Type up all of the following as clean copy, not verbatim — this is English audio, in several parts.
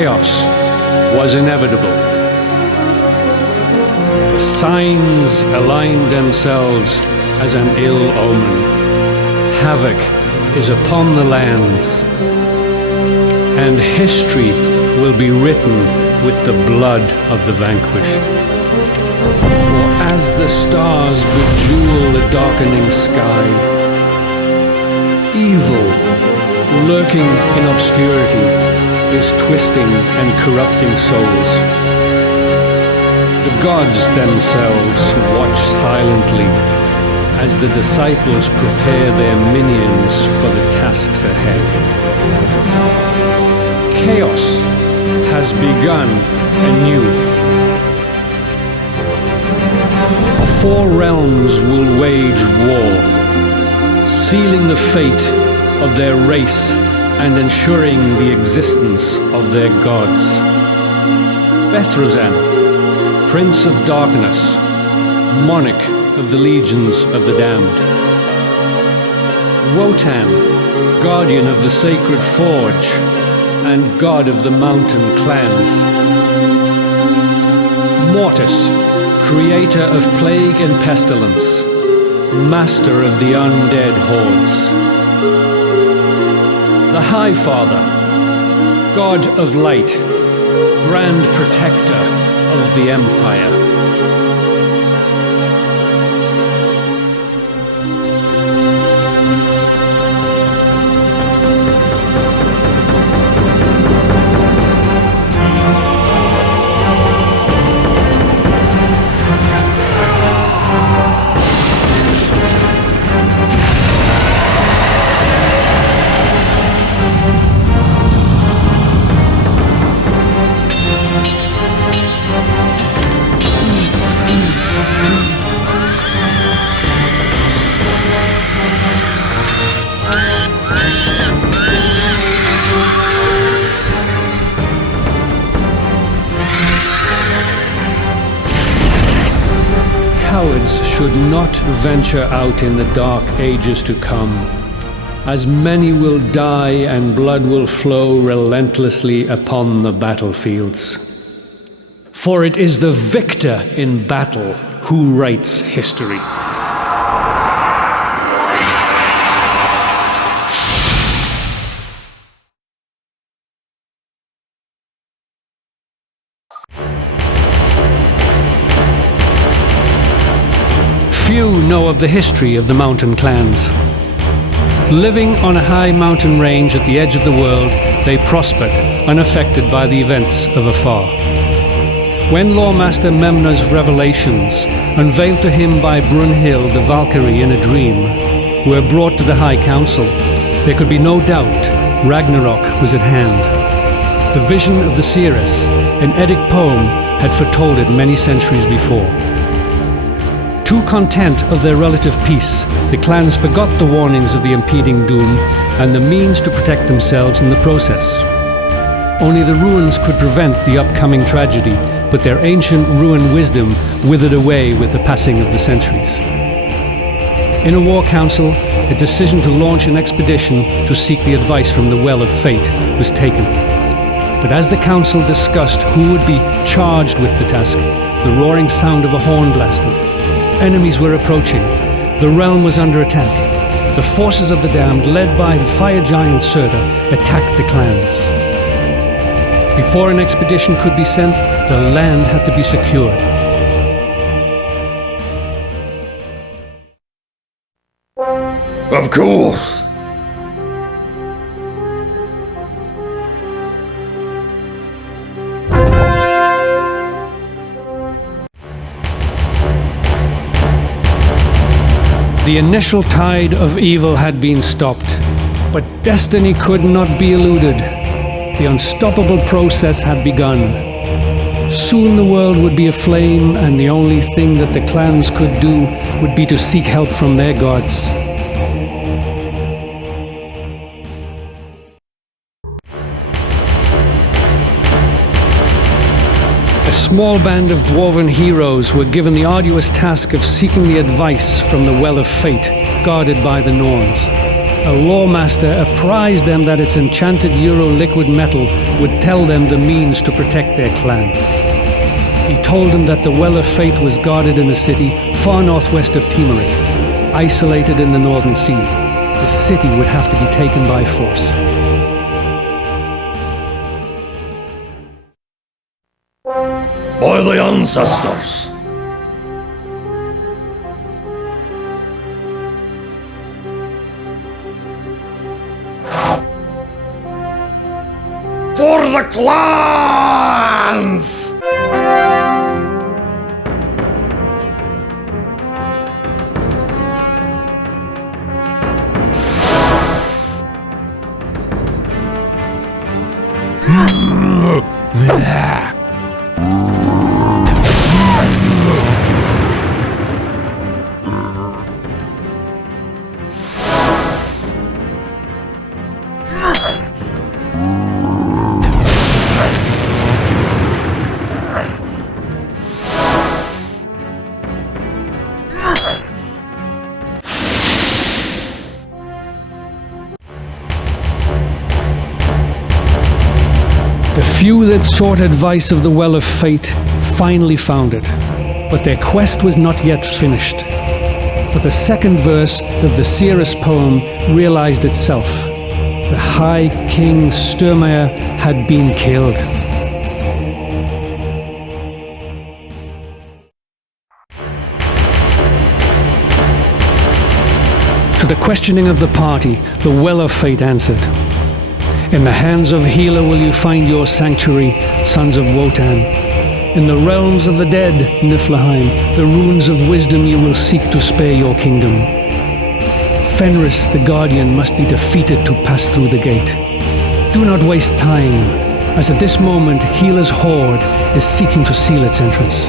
Chaos was inevitable. The signs aligned themselves as an ill omen. Havoc is upon the lands, and history will be written with the blood of the vanquished. For as the stars bejewel the darkening sky, evil, lurking in obscurity, is twisting and corrupting souls. The gods themselves watch silently as the disciples prepare their minions for the tasks ahead. Chaos has begun anew. 4 realms will wage war, sealing the fate of their race and ensuring the existence of their gods. Bethrezan, Prince of Darkness, Monarch of the Legions of the Damned. Wotan, Guardian of the Sacred Forge and God of the Mountain Clans. Mortis, Creator of Plague and Pestilence, Master of the Undead Hordes. The High Father, God of Light, Grand Protector of the Empire. Cowards should not venture out in the dark ages to come, as many will die and blood will flow relentlessly upon the battlefields. For it is the victor in battle who writes history. Few know of the history of the mountain clans. Living on a high mountain range at the edge of the world, they prospered, unaffected by the events of afar. When Lawmaster Memna's revelations, unveiled to him by Brunhild the Valkyrie in a dream, were brought to the High Council, there could be no doubt Ragnarok was at hand. The vision of the seeress, an Eddic poem, had foretold it many centuries before. Too content of their relative peace, the clans forgot the warnings of the impending doom and the means to protect themselves in the process. Only the ruins could prevent the upcoming tragedy, but their ancient ruined wisdom withered away with the passing of the centuries. In a war council, a decision to launch an expedition to seek the advice from the Well of Fate was taken. But as the council discussed who would be charged with the task, the roaring sound of a horn blasted. Enemies were approaching. The realm was under attack. The forces of the damned, led by the fire giant Surta, attacked the clans. Before an expedition could be sent, the land had to be secured. Of course! The initial tide of evil had been stopped, but destiny could not be eluded. The unstoppable process had begun. Soon the world would be aflame, and the only thing that the clans could do would be to seek help from their gods. A small band of dwarven heroes were given the arduous task of seeking the advice from the Well of Fate, guarded by the Norns. a lawmaster apprised them that its enchanted Euro liquid metal would tell them the means to protect their clan. He told them that the Well of Fate was guarded in a city far northwest of Timurit, isolated in the Northern Sea. The city would have to be taken by force. By the ancestors. For the clans! The few that sought advice of the Well of Fate finally found it, but their quest was not yet finished. For the second verse of the seeress poem realized itself. The High King Sturmire had been killed. To the questioning of the party, the Well of Fate answered. In the hands of Hela will you find your sanctuary, sons of Wotan. In the realms of the dead, Niflheim, the runes of wisdom you will seek to spare your kingdom. Fenris, the guardian, must be defeated to pass through the gate. Do not waste time, as at this moment Hela's horde is seeking to seal its entrance.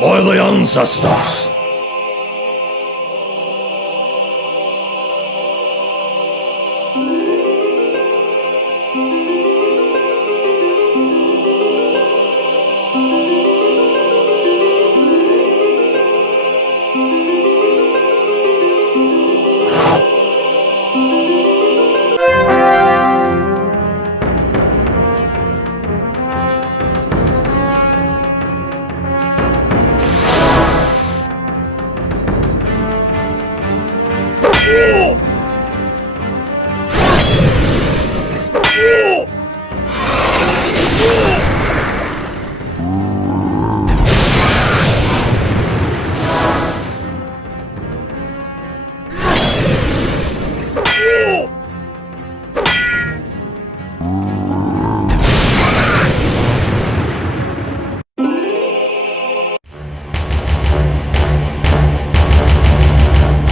By the ancestors.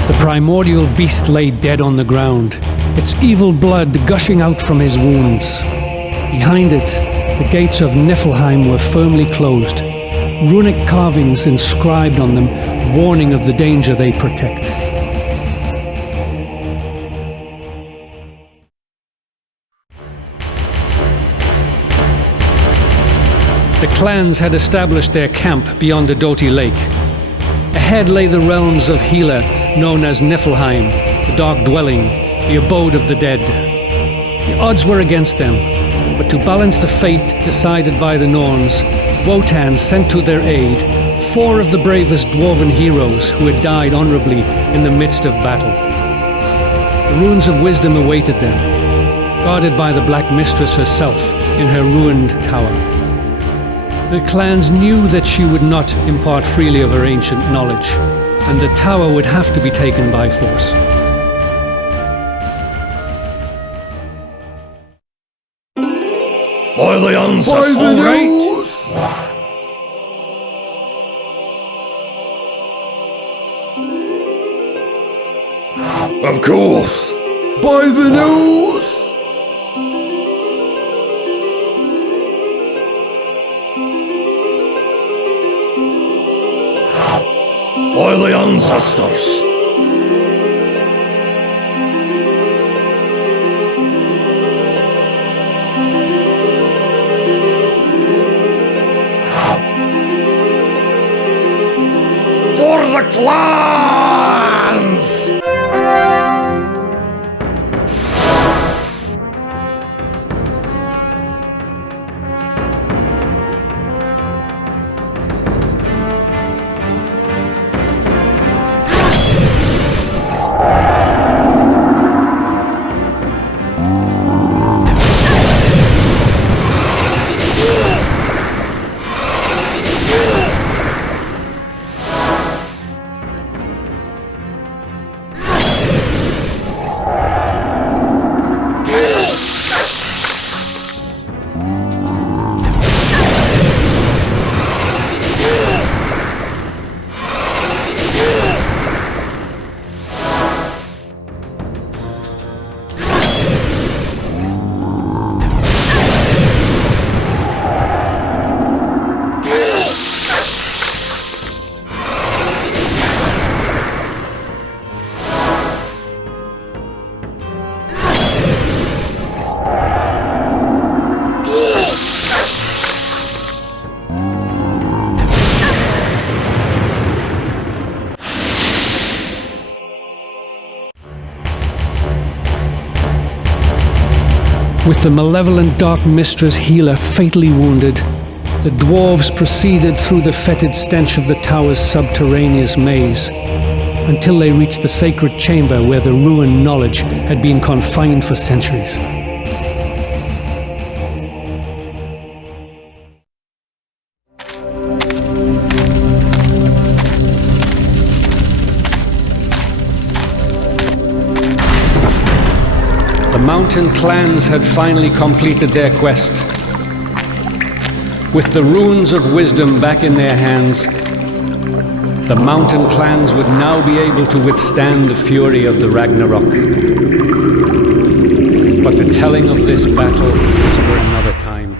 The primordial beast lay dead on the ground, its evil blood gushing out from his wounds. Behind it, the gates of Niflheim were firmly closed, runic carvings inscribed on them, warning of the danger they protect. The clans had established their camp beyond the Doti Lake. Ahead lay the realms of Hela, known as Niflheim, the Dark Dwelling, the Abode of the Dead. The odds were against them, but to balance the fate decided by the Norns, Wotan sent to their aid 4 of the bravest dwarven heroes who had died honorably in the midst of battle. The runes of wisdom awaited them, guarded by the Black Mistress herself in her ruined tower. The clans knew that she would not impart freely of her ancient knowledge, and the tower would have to be taken by force. By the ancestors. By the news. Of course. By the news. By the ancestors. For the clans! Yes! With the malevolent dark mistress Hela fatally wounded, the dwarves proceeded through the fetid stench of the tower's subterraneous maze, until they reached the sacred chamber where the ruined knowledge had been confined for centuries. The mountain clans had finally completed their quest. With the runes of wisdom back in their hands, the mountain clans would now be able to withstand the fury of the Ragnarok. But the telling of this battle is for another time.